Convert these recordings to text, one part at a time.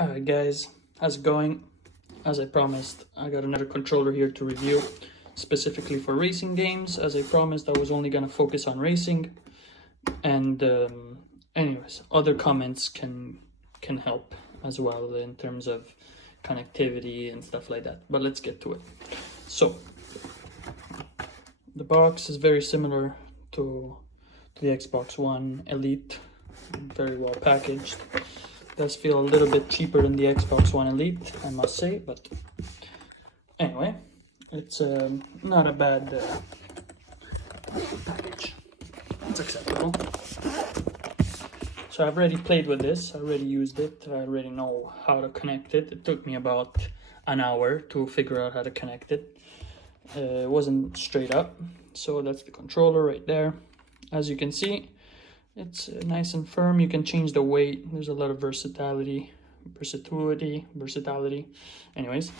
Alright guys, how's it going? As I promised, I got another controller here to review, specifically for racing games. As I promised, I was only gonna focus on racing, and anyways, other comments can help as well in terms of connectivity and stuff like that. But let's get to it. So, the box is very similar to the Xbox One Elite, very well packaged. Does feel a little bit cheaper than the Xbox One Elite, I must say, but anyway, it's not a bad package. It's acceptable. So I've already played with this, I already used it, I already know how to connect it. It took me about an hour to figure out how to connect it. It wasn't straight up, so that's the controller right there. As you can see, it's nice and firm. You can change the weight. There's a lot of versatility. Anyways,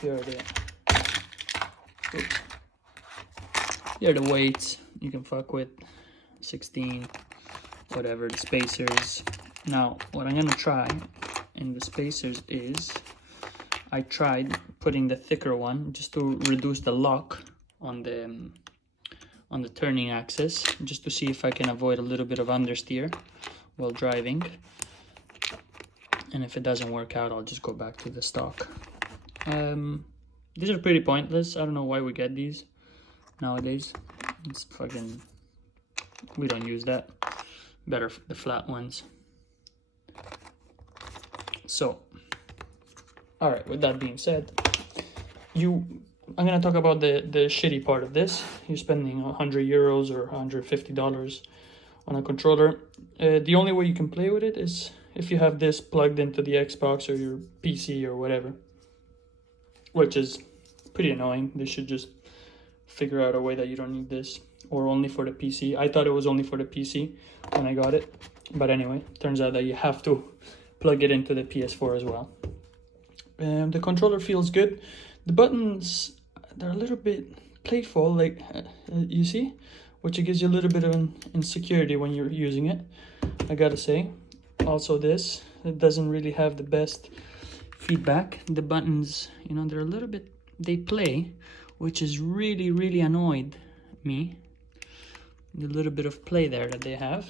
here are the weights you can fuck with. 16, whatever, the spacers. Now, what I'm gonna try in the spacers is, I tried putting the thicker one just to reduce the lock on the turning axis, just to see if I can avoid a little bit of understeer while driving. And if it doesn't work out, I'll just go back to the stock. These are pretty pointless. I don't know why we get these nowadays. It's fucking, we don't use that. Better the flat ones. So, all right, with that being said, I'm gonna talk about the shitty part of this. You're spending 100 euros or $150 on a controller. The only way you can play with it is if you have this plugged into the Xbox or your PC or whatever, which is pretty annoying. They should just figure out a way that you don't need this, or only for the PC. I thought it was only for the PC when I got it, but anyway, turns out that you have to plug it into the PS4 as well. The controller feels good. The buttons, they're a little bit playful, like you see, which gives you a little bit of an insecurity when you're using it, I gotta say. Also this, it doesn't really have the best feedback. The buttons, you know, they're a little bit, they play, which is really annoyed me. The little bit of play there that they have.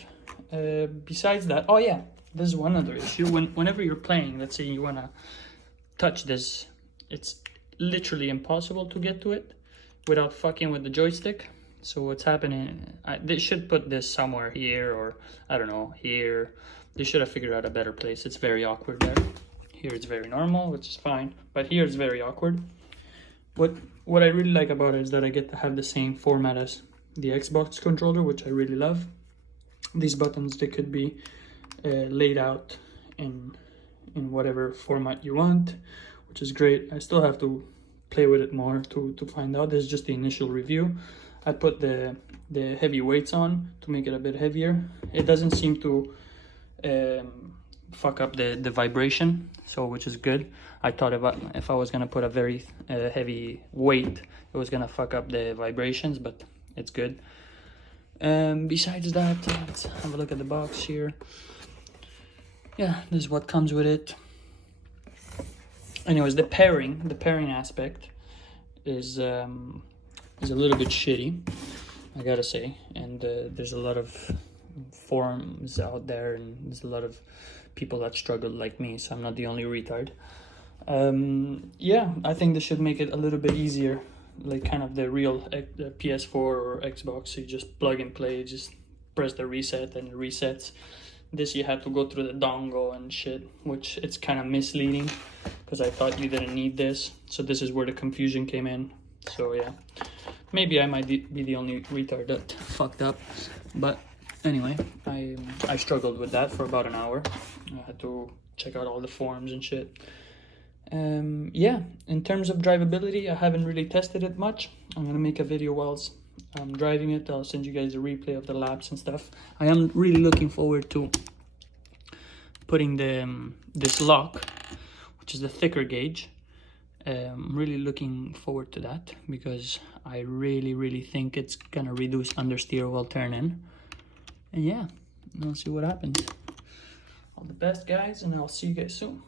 Besides that, oh yeah, there's one other issue. Whenever you're playing, let's say you wanna touch this, it's literally impossible to get to it without fucking with the joystick. So what's happening, they should put this somewhere here, or I don't know, here. They should have figured out a better place. It's very awkward there. Here it's very normal, which is fine, but here it's very awkward. What I really like about it is that I get to have the same format as the Xbox controller, which I really love. These buttons, they could be laid out in whatever format you want, which is great. I still have to play with it more to find out. This is just the initial review. I put the heavy weights on to make it a bit heavier. It doesn't seem to fuck up the vibration, so which is good. I thought if I was gonna put a very heavy weight, it was gonna fuck up the vibrations, but it's good. Besides that, let's have a look at the box here. Yeah, this is what comes with it. Anyways, the pairing aspect is a little bit shitty, I gotta say. And there's a lot of forums out there, and there's a lot of people that struggle like me, so I'm not the only retard. Yeah, I think they should make it a little bit easier, like kind of the real PS4 or Xbox. So you just plug and play, just press the reset and it resets. This you have to go through the dongle and shit, which it's kind of misleading because I thought you didn't need this. So this is where the confusion came in. So yeah, maybe I might be the only retard that fucked up. But anyway, I struggled with that for about an hour. I had to check out all the forums and shit. Yeah, in terms of drivability, I haven't really tested it much. I'm gonna make a video whilst I'm driving it. I'll send you guys a replay of the laps and stuff. I am really looking forward to putting this lock, which is the thicker gauge. I'm really looking forward to that because I really think it's gonna reduce understeer while turning. And yeah, we'll see what happens. All the best, guys, and I'll see you guys soon.